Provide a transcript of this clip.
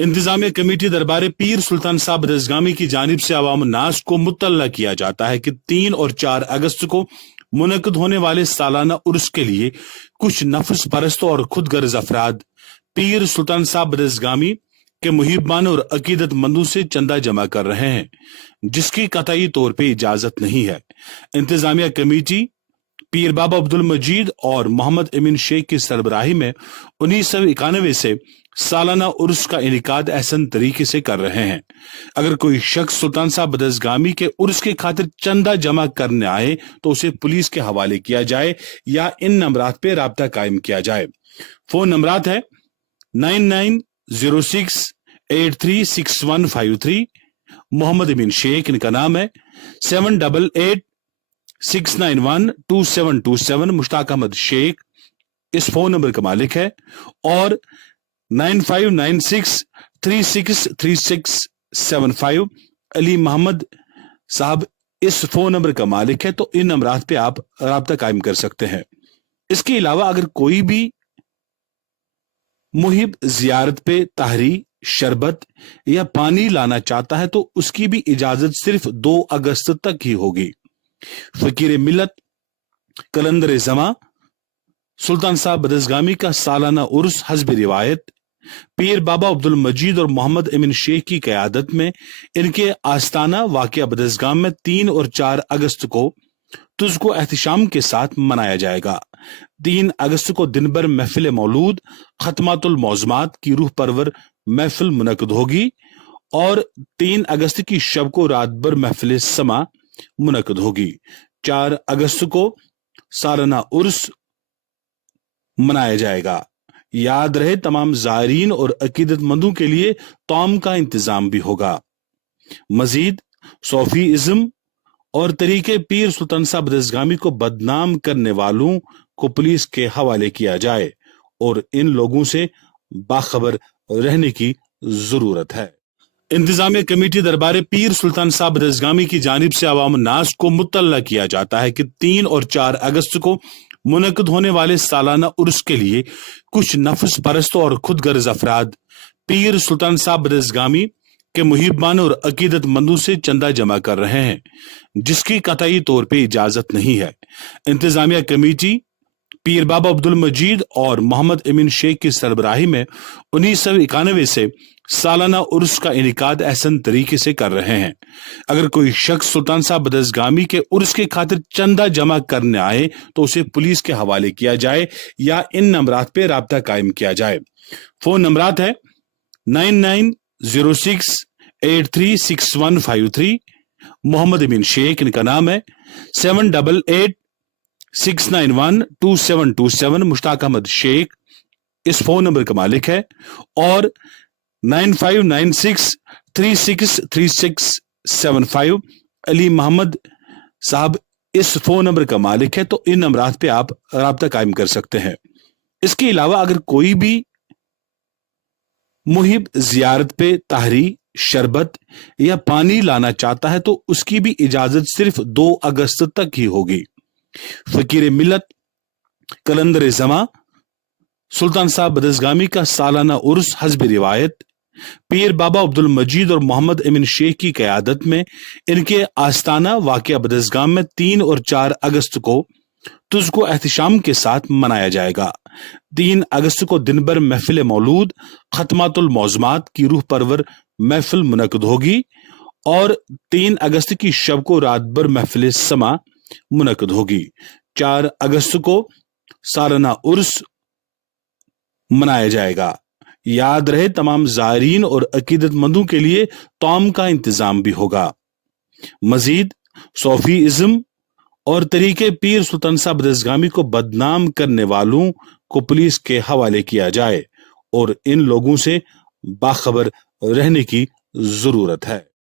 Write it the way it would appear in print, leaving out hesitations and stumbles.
इंतजामिया कमेटी दरबार पीर सुल्तान साहब दसगामी की जानिब से अवाम नास को मुत्तला किया जाता है कि 3 और 4 अगस्त को मुनक़द होने वाले सालाना उर्स के लिए कुछ नफ्स परस्तों और खुद गर्ज अफराद पीर सुल्तान साहब दसगामी के मुहिबान और अकीदतमंदों से चंदा जमा कर रहे हैं, जिसकी कतई तौर पर इजाजत नहीं है। इंतजामिया कमेटी पीर बाबा अब्दुल मजीद और मोहम्मद अमीन शेख की सरबराही में 1991 से सालाना उर्स का इनेकाद एहसन तरीके से कर रहे हैं। अगर कोई शख्स सुल्तान साहब दसगामी के उर्स के खातिर चंदा जमा करने आए तो उसे पुलिस के हवाले किया जाए या इन नंबरात पे राब्ता कायम किया जाए। फोन नंबरात है 9906836153, मोहम्मद अमीन शेख इनका नाम है, 7886912727, मुश्ताक अहमद शेख इस फोन नंबर का मालिक है, और 9596363675 अली मोहम्मद साहब इस फोन नंबर का मालिक है। तो इन नंबरात पे आप राब्ता कायम कर सकते हैं। इसके अलावा अगर कोई भी मुहिब जियारत पे ताहरी, शरबत या पानी लाना चाहता है तो उसकी भी इजाजत सिर्फ 2 अगस्त तक ही होगी। फकीर मिल्लत कलंदर जमा सुल्तान साहब दसगामी का सालाना उर्स हस्ब रिवायत पीर बाबा अब्दुल मजीद और मोहम्मद अमीन शेख की क़यादत में इनके आस्ताना वाक़िया बदसगाम में 3 और 4 अगस्त को तुझको एहतिशाम के साथ मनाया जाएगा। 3 अगस्त को दिन भर महफिल मौलूद खत्मातुल मौज़मात की रूह परवर महफिल मुनक़द होगी और 3 अगस्त की शब को रात भर महफिल समा मुनक़द होगी। 4 अगस्त को सालाना उर्स मनाया जाएगा। याद रहे तमाम ज़ायरीन और अकीदतमंदों के लिए तौम का इंतजाम भी होगा। मजीद सूफीइज्म और तरीके पीर सुल्तान साहब दसगामी को बदनाम करने वालों को पुलिस के हवाले किया जाए और इन लोगों से बाखबर रहने की जरूरत है। इंतजामिया कमेटी दरबार पीर सुल्तान साहब दसगामी की जानिब से अवाम नास को मुत्तला किया जाता है कि 3 और 4 अगस्त को मुनक़द होने वाले सालाना उर्स के लिए कुछ नफ्स परस्तों और खुद गर्ज अफराद पीर सुल्तान साहब दसगामी के मुहिबान और अकीदतमंदों से चंदा जमा कर रहे हैं, जिसकी कतई तौर पे इजाजत नहीं है। इंतजामिया कमेटी पीर बाबा अब्दुल मजीद और मोहम्मद अमीन शेख की सरबराही में 1991 से सालाना उर्स का इनेकाद एहसन तरीके से कर रहे हैं। अगर कोई शख्स सुल्तान साहब दसगामी के उर्स के खातिर चंदा जमा करने आए तो उसे पुलिस के हवाले किया जाए या इन नंबरात पे राब्ता कायम किया जाए। फोन नंबरात है 9906836153, मोहम्मद अमीन शेख इनका नाम है, 7886912727, मुश्ताक अहमद शेख इस फोन नंबर का मालिक है, और 9596363675 अली मोहम्मद साहब इस फोन नंबर का मालिक है। तो इन नंबरात पे आप राब्ता कायम कर सकते हैं। इसके अलावा अगर कोई भी मुहिब जियारत पे ताहरी, शरबत या पानी लाना चाहता है तो उसकी भी इजाजत सिर्फ 2 अगस्त तक ही होगी। फकीर मिल्लत कलंदर जमा सुल्तान साहब दसगामी का सालाना उर्स हस्ब रिवायत पीर बाबा अब्दुल मजीद और मोहम्मद अमीन शेख की क़यादत में इनके आस्ताना वाक़िया बदसगाम में 3 और 4 अगस्त को तुझको एहतिशाम के साथ मनाया जाएगा। 3 अगस्त को दिन भर महफिल मौलूद खत्मातुल मौज़मात की रूह परवर महफिल मुनक़द होगी और 3 अगस्त की शब को रात भर महफिल समा मुनक़द होगी। 4 अगस्त को सालाना उर्स मनाया जाएगा। याद रहे तमाम ज़ायरीन और अकीदतमंदों के लिए तौम का इंतजाम भी होगा। मजीद सूफीइज्म और तरीके पीर सुल्तान साहब दसगामी को बदनाम करने वालों को पुलिस के हवाले किया जाए और इन लोगों से बाखबर रहने की जरूरत है।